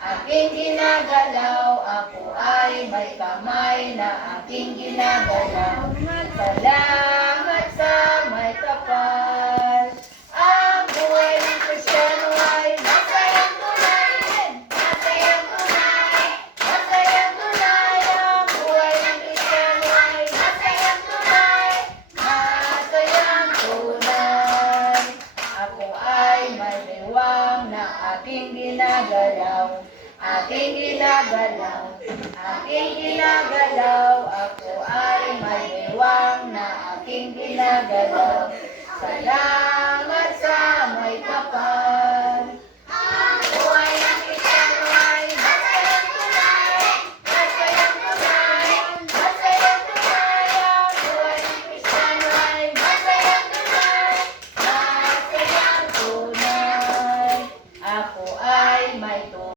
aking ginagalaw. Ako ay may kamay na aking ginagalaw. Salamat sa may kapal. Ang buhay ng Kristiyano ay masayang tunay. Masayang tunay. Masayang tunay. Ang buhay ng Kristiyano ay masayang tunay. Masayang tunay. Ako ay may bewang na aking ginagalaw. Aking ginagalaw. Aking ginagalaw. Ako ay may bewang na aking ginagalaw. Salamat sa